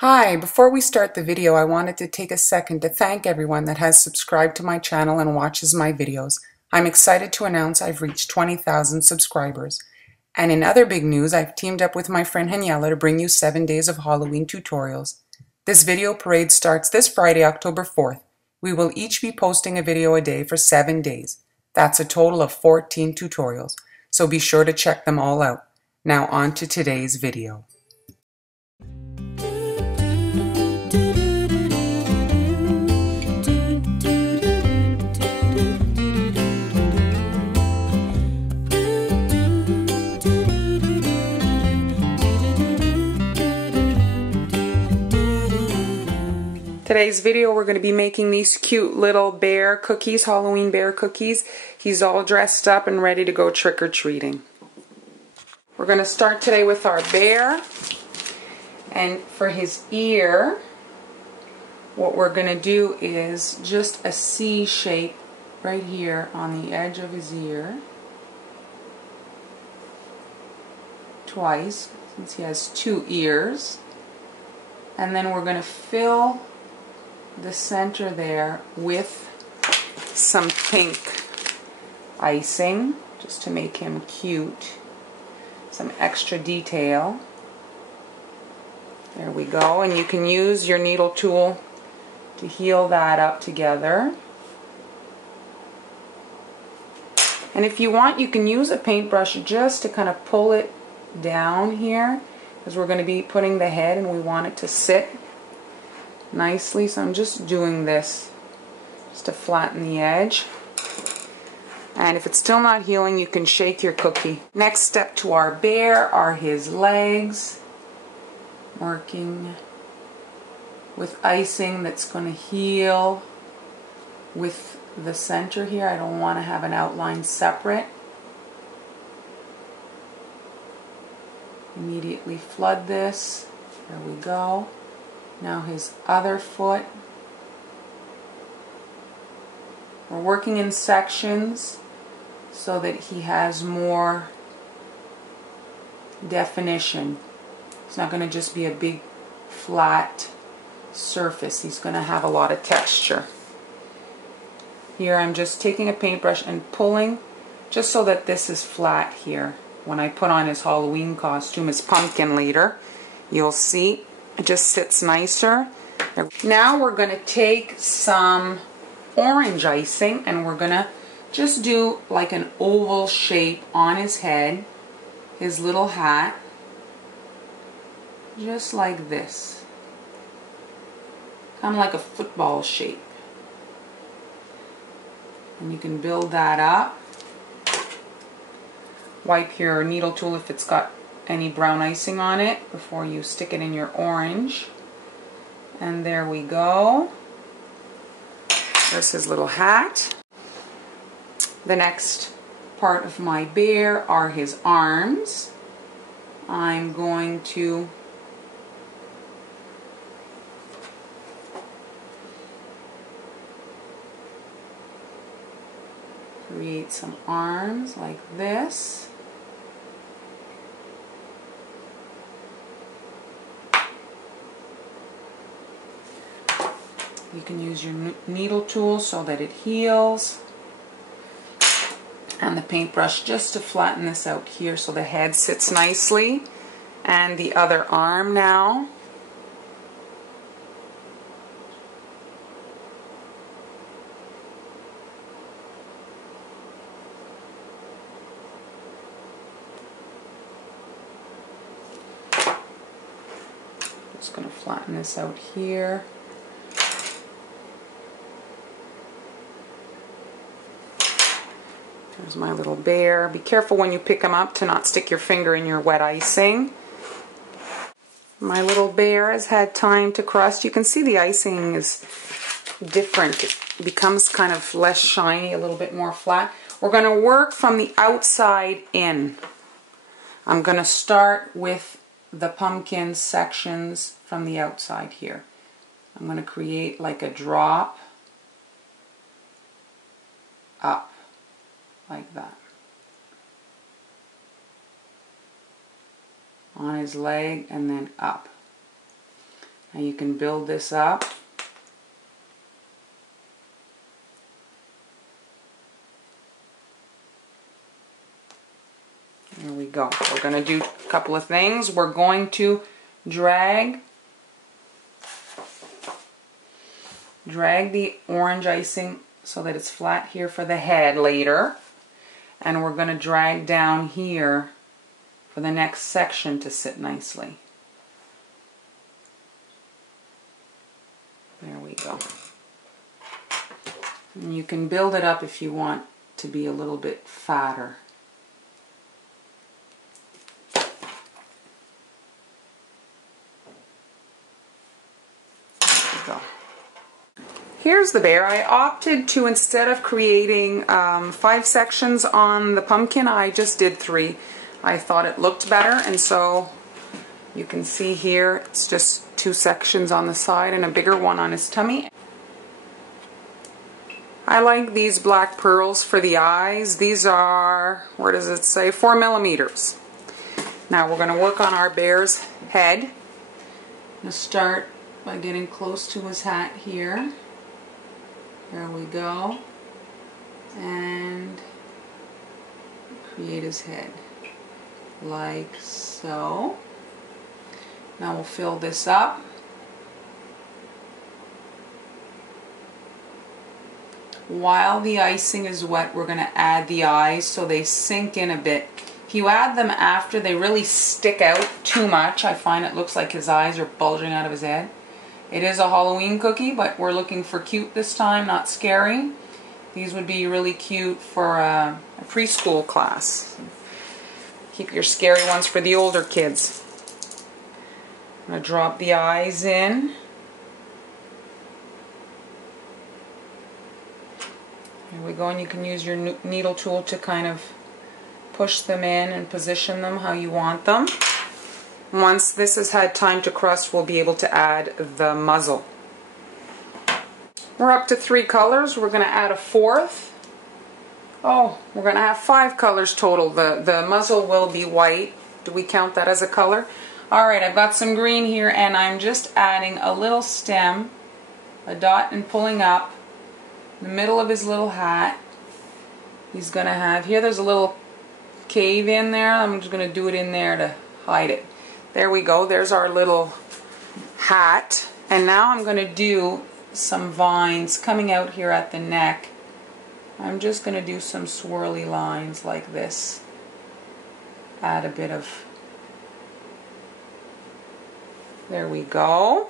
Hi, before we start the video, I wanted to take a second to thank everyone that has subscribed to my channel and watches my videos. I'm excited to announce I've reached 20,000 subscribers. And in other big news, I've teamed up with my friend Daniela to bring you 7 days of Halloween tutorials. This video parade starts this Friday, October 4th. We will each be posting a video a day for 7 days. That's a total of 14 tutorials, so be sure to check them all out. Now on to today's video. Today's video we're going to be making these cute little bear cookies, Halloween bear cookies. He's all dressed up and ready to go trick-or-treating. We're going to start today with our bear, and for his ear what we're going to do is just a C shape right here on the edge of his ear twice, since he has 2 ears, and then we're going to fill the center there with some pink icing just to make him cute, some extra detail. There we go, and you can use your needle tool to heal that up together. And if you want, you can use a paintbrush just to kind of pull it down here, because we're going to be putting the head and we want it to sit nicely. So I'm just doing this just to flatten the edge. And if it's still not healing, you can shake your cookie. Next step to our bear are his legs, working with icing that's going to heal with the center here. I don't want to have an outline separate. Immediately flood this. There we go. Now his other foot. We're working in sections so that he has more definition. It's not going to just be a big flat surface. He's going to have a lot of texture. Here I'm just taking a paintbrush and pulling just so that this is flat here. When I put on his Halloween costume, his pumpkin later, you'll see it just sits nicer. Now we're going to take some orange icing and we're going to just do like an oval shape on his head, his little hat, just like this. Kind of like a football shape. And you can build that up. Wipe your needle tool if it's got any brown icing on it before you stick it in your orange. And there we go. There's his little hat. The next part of my bear are his arms. I'm going to create some arms like this. You can use your needle tool so that it heals, and the paintbrush just to flatten this out here so the head sits nicely. And the other arm now. Just going to flatten this out here. There's my little bear. Be careful when you pick him up to not stick your finger in your wet icing. My little bear has had time to crust. You can see the icing is different. It becomes kind of less shiny, a little bit more flat. We're going to work from the outside in. I'm going to start with the pumpkin sections from the outside here. I'm going to create like a drop up. Like that. On his leg and then up. Now you can build this up. There we go. We're going to do a couple of things. We're going to drag the orange icing so that it's flat here for the head later. And we're going to drag down here for the next section to sit nicely. There we go. And you can build it up if you want to be a little bit fatter. Here's the bear. I opted to, instead of creating 5 sections on the pumpkin, I just did 3. I thought it looked better, and so you can see here it's just 2 sections on the side and a bigger one on his tummy. I like these black pearls for the eyes. These are, where does it say, 4 millimeters. Now we're going to work on our bear's head. I'm going to start by getting close to his hat here. There we go. And create his head. Like so. Now we'll fill this up. While the icing is wet, we're going to add the eyes so they sink in a bit. If you add them after, they really stick out too much. I find it looks like his eyes are bulging out of his head. It is a Halloween cookie, but we're looking for cute this time, not scary. These would be really cute for a preschool class. Keep your scary ones for the older kids. I'm going to drop the eyes in. Here we go, and you can use your needle tool to kind of push them in and position them how you want them. Once this has had time to crust, we'll be able to add the muzzle. We're up to 3 colors. We're going to add a 4th. Oh, we're going to have 5 colors total. The muzzle will be white. Do we count that as a color? Alright, I've got some green here, and I'm just adding a little stem, a dot, and pulling up in the middle of his little hat. He's going to have, here there's a little cave in there. I'm just going to do it in there to hide it. There we go. There's our little hat. And now I'm going to do some vines coming out here at the neck. I'm just going to do some swirly lines like this. Add a bit of... There we go.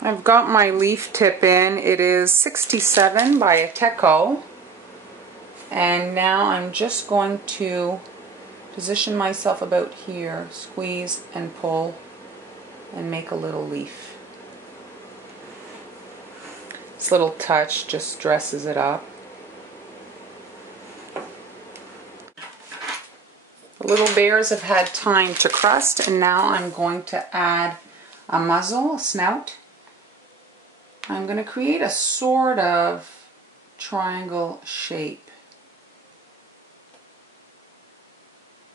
I've got my leaf tip in. It is 67 by Ateco. And now I'm just going to position myself about here, squeeze and pull, and make a little leaf. This little touch just dresses it up. The little bears have had time to crust, and now I'm going to add a muzzle, a snout. I'm going to create a sort of triangle shape.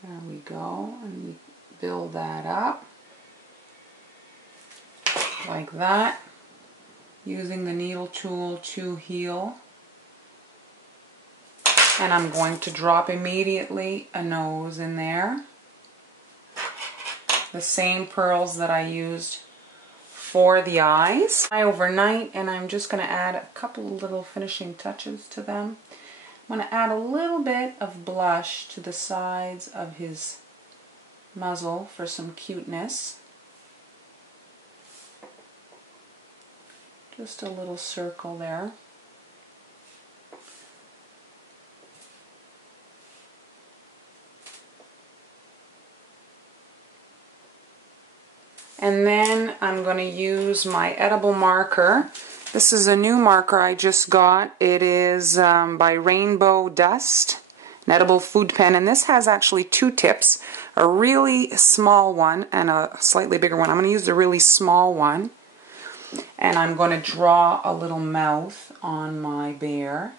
There we go, and we build that up like that, using the needle tool to heel. And I'm going to drop immediately a nose in there. The same pearls that I used for the eyes. Overnight, and I'm just going to add a couple of little finishing touches to them. I'm going to add a little bit of blush to the sides of his muzzle for some cuteness. Just a little circle there. And then I'm going to use my edible marker. This is a new marker I just got. It is by Rainbow Dust, an edible food pen. And this has actually 2 tips, a really small one and a slightly bigger one. I'm going to use the really small one. And I'm going to draw a little mouth on my bear.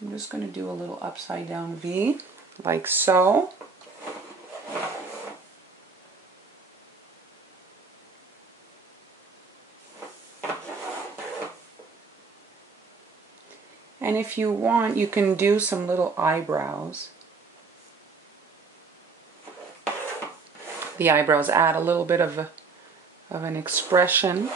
I'm just going to do a little upside down V, like so. And if you want, you can do some little eyebrows. The eyebrows add a little bit of an expression.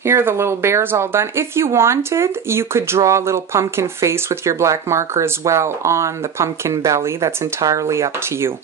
Here are the little bears all done. If you wanted, you could draw a little pumpkin face with your black marker as well on the pumpkin belly. That's entirely up to you.